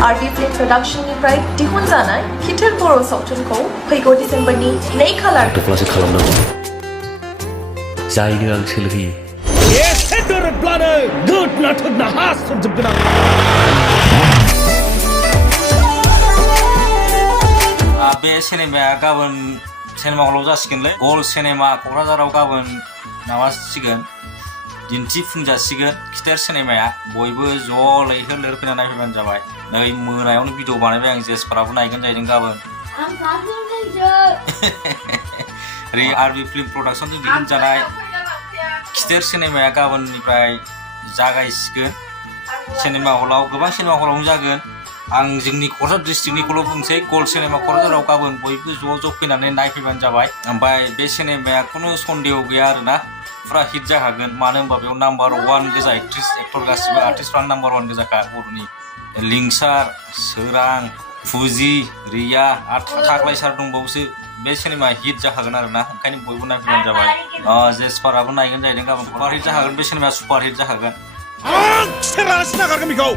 RB Film Productionनिफ्राय दिहुनजानाय खिथेर बर' सावथुनखौ फैगौ डिसेम्बरनि 2 खालार क्लास खालामनांगौ जायनो आं सोलोंहोयो एसे दोरोदब्लानो गोदना थोदना हासजोबगोन आं बे सिनेमाया गाबोन सिनेमा हलाव जासिगोनलै गल सिनेमा क'क्राझाराव गाबोन माबासिगोन दिन्थिफुंजासिगोन खिथेर सिनेमाया बयबो ज' लैहोर लैहोर फैना नायफैबानो जाबाय नै मोनायावनो भिडिअ बानायबाय आं जेसफोराबो नायगोन जाहैदों गाबोन रिया आरबि फिल्म प्रडाक्शनजों दिहुनजानाय खिथेर सिनेमाया गाबोननिफ्राय जागायसिगोन सिनेमा हलाव गोबां सिनेमा हलावनो जागोन आं जोंनि क'क्राझार डिस्ट्रिक्टनिखौल' बुंसै गल सिनेमा क'क्राझाराव गाबोन बयबो ज' फैनानै नायफैबानो जाबाय ओमफ्राय बे सिनेमाया खुनु सन्देह गैया आरोना फुरा हिट जाखागोन मानो होनबा बेयाव नाम्बार 1 गोजा एक्ट्रिस एक्टर गासिबो आर्टिस्टफ्रानो नाम्बार 1 गोजाखा बर'नि लिंसार सोरां फुजि रिया आरो थाग्लायसार दंबावोसो बे सिनेमा हिट जाखागोन आरोना ओंखायनो बयबो नायफैबानो जाबाय जेसफोराबो नायगोन जाहैदों गाबोन सुपार हिट जाखागोन बे सिनेमाया सुपार हिट जाखागोन आं सेरालासे नागारगोन बेखौ